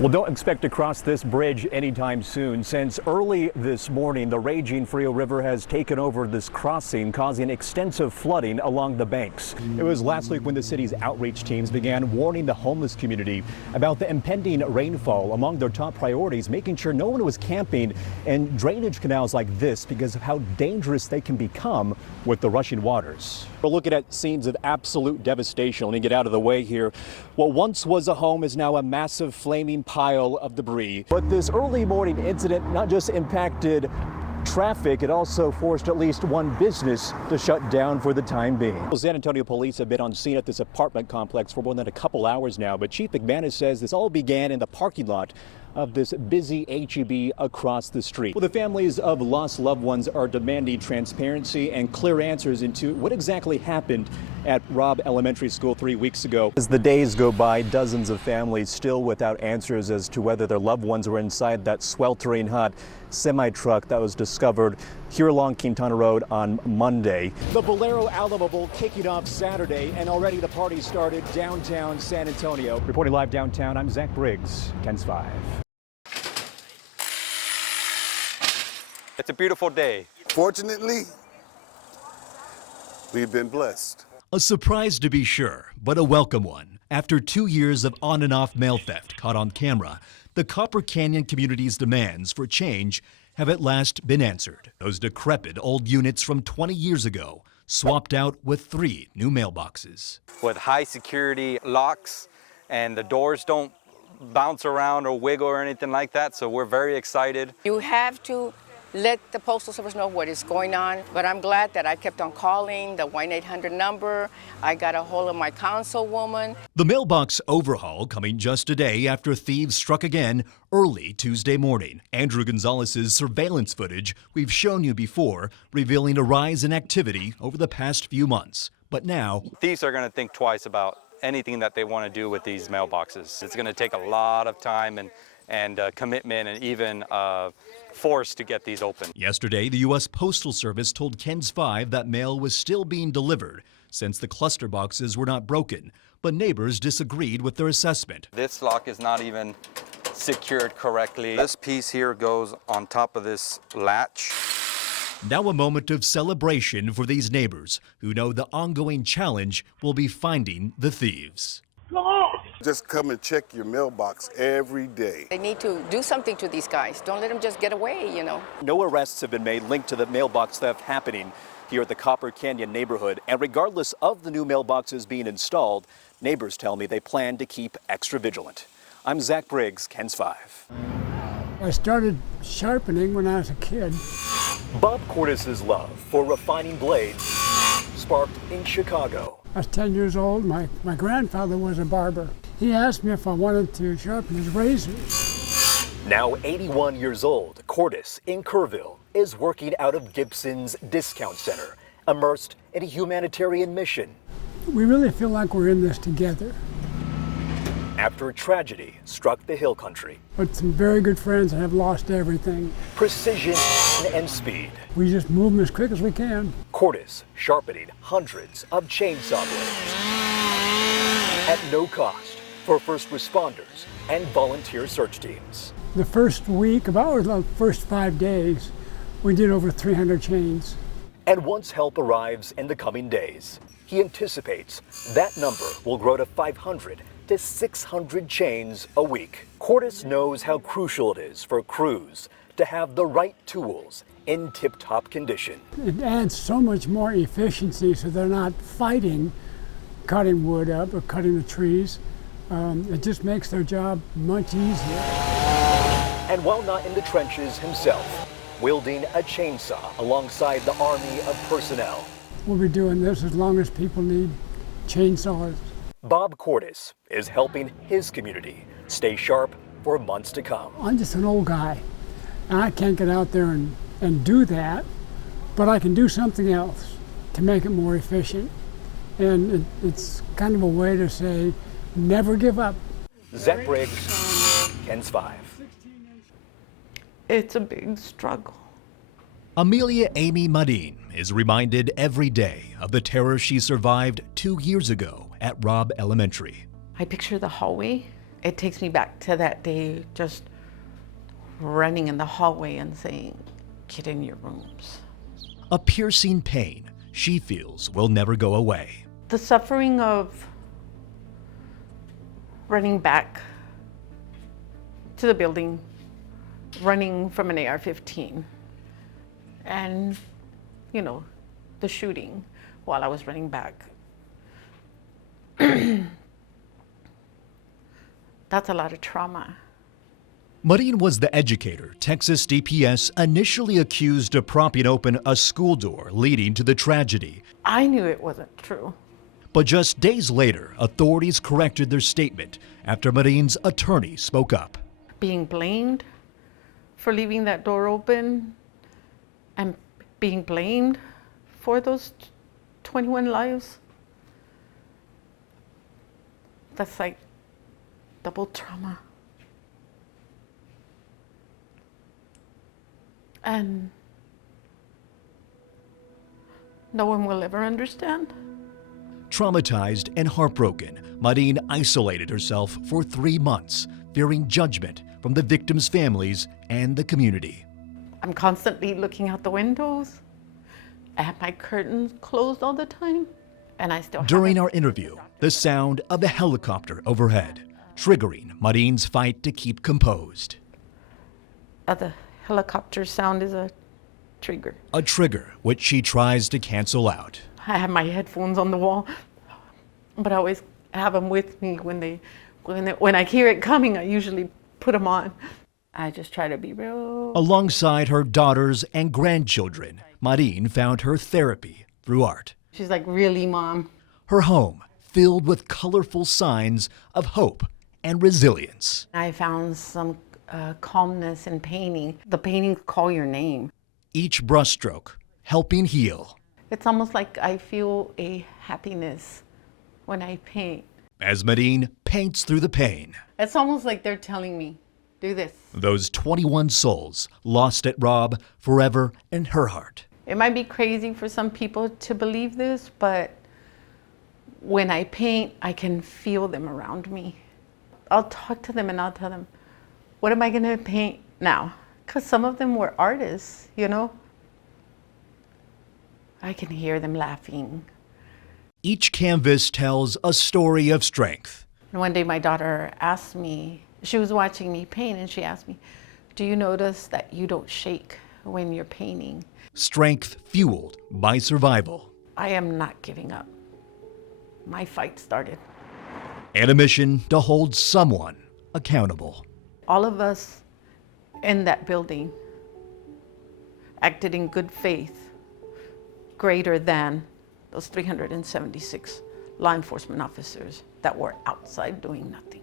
Well, don't expect to cross this bridge anytime soon. Since early this morning, the raging Frio River has taken over this crossing, causing extensive flooding along the banks. It was last week when the city's outreach teams began warning the homeless community about the impending rainfall. Among their top priorities, making sure no one was camping in drainage canals like this because of how dangerous they can become with the rushing waters. We're looking at scenes of absolute devastation. Let me get out of the way here. What once was a home is now a massive flaming pile of debris. But this early morning incident not just impacted traffic, it also forced at least one business to shut down for the time being. San Antonio police have been on scene at this apartment complex for more than a couple hours now, but Chief McManus says this all began in the parking lot of this busy H-E-B across the street. Well, the families of lost loved ones are demanding transparency and clear answers into what exactly happened at Robb Elementary School 3 weeks ago. As the days go by, dozens of families still without answers as to whether their loved ones were inside that sweltering hot semi-truck that was discovered here along Quintana Road on Monday. The Bolero Alamo Bowl kicking off Saturday, and already the party started downtown San Antonio. Reporting live downtown, I'm Zack Briggs, KENS 5. It's a beautiful day. Fortunately, we've been blessed. A surprise to be sure, but a welcome one. After 2 years of on and off mail theft caught on camera, the Copper Canyon community's demands for change have at last been answered. Those decrepit old units from 20 years ago swapped out with 3 new mailboxes. With high security locks, and the doors don't bounce around or wiggle or anything like that, so we're very excited. You have to let the Postal Service know what is going on, but I'm glad that I kept on calling the 1-800 number. I got a hold of my councilwoman. The mailbox overhaul coming just a day after thieves struck again early Tuesday morning. Andrew Gonzalez's surveillance footage we've shown you before, revealing a rise in activity over the past few months. But now, Thieves are going to think twice about anything that they want to do with these mailboxes. It's going to take a lot of time and commitment and even force to get these open. Yesterday, the U.S. Postal Service told KENS 5 that mail was still being delivered since the cluster boxes were not broken, but neighbors disagreed with their assessment. This lock is not even secured correctly. This piece here goes on top of this latch. Now a moment of celebration for these neighbors who know the ongoing challenge will be finding the thieves. Just come and check your mailbox every day. They need to do something to these guys. Don't let them just get away, you know. No arrests have been made linked to the mailbox theft happening here at the Copper Canyon neighborhood. And regardless of the new mailboxes being installed, neighbors tell me they plan to keep extra vigilant. I'm Zack Briggs, KENS 5. I started sharpening when I was a kid. Bob Cordes' love for refining blades sparked in Chicago. I was 10 years old. My grandfather was a barber. He asked me if I wanted to sharpen his razors. Now 81 years old, Cordes in Kerrville is working out of Gibson's Discount Center, immersed in a humanitarian mission. We really feel like we're in this together. After a tragedy struck the hill country. But some very good friends have lost everything. Precision and speed. We just move them as quick as we can. Cordes sharpening hundreds of chainsaw blades at no cost for first responders and volunteer search teams. The first week, about the first 5 days, we did over 300 chains. And once help arrives in the coming days, he anticipates that number will grow to 500 to 600 chains a week. Cordes knows how crucial it is for crews to have the right tools in tip-top condition. It adds so much more efficiency so they're not fighting cutting wood up or cutting the trees. It just makes their job much easier. And while not in the trenches himself, wielding a chainsaw alongside the army of personnel. We'll be doing this as long as people need chainsaws. Bob Cordes is helping his community stay sharp for months to come. I'm just an old guy, and I can't get out there and do that, but I can do something else to make it more efficient. And it's kind of a way to say, never give up. Zack Briggs, KENS 5. It's a big struggle. Amelia Amy Madin is reminded every day of the terror she survived 2 years ago at Robb Elementary. I picture the hallway It takes me back to that day, just running in the hallway and saying, "Get in your rooms." A piercing pain she feels will never go away. The suffering of running back to the building, running from an AR-15, and, you know, the shooting while I was running back. That's a lot of trauma. Maureen was the educator Texas DPS initially accused of propping open a school door leading to the tragedy. I knew it wasn't true. But just days later, authorities corrected their statement after Maureen's attorney spoke up. Being blamed for leaving that door open and being blamed for those 21 lives, that's like double trauma. And no one will ever understand. Traumatized and heartbroken, Maureen isolated herself for 3 months, fearing judgment from the victims' families and the community. I'm constantly looking out the windows. I have my curtains closed all the time, and I still During our interview, the sound of a helicopter overhead, triggering Maureen's fight to keep composed. The helicopter sound is a trigger. A trigger which she tries to cancel out. I have my headphones on the wall, but I always have them with me when I hear it coming. I usually put them on. I just try to be real. Alongside her daughters and grandchildren, Maureen found her therapy through art. She's like, "Really, Mom?" Her home filled with colorful signs of hope and resilience. I found some calmness in painting. The paintings call your name. Each brushstroke helping heal. It's almost like I feel a happiness when I paint. As Maureen paints through the pain. It's almost like they're telling me, do this. Those 21 souls lost at Rob forever in her heart. It might be crazy for some people to believe this, but when I paint, I can feel them around me. I'll talk to them and I'll tell them, what am I going to paint now? Because some of them were artists, you know? I can hear them laughing. Each canvas tells a story of strength. And one day my daughter asked me, she was watching me paint, and she asked me, "Do you notice that you don't shake when you're painting?" Strength fueled by survival. I am not giving up. My fight started. And a mission to hold someone accountable. All of us in that building acted in good faith, greater than those 376 law enforcement officers that were outside doing nothing.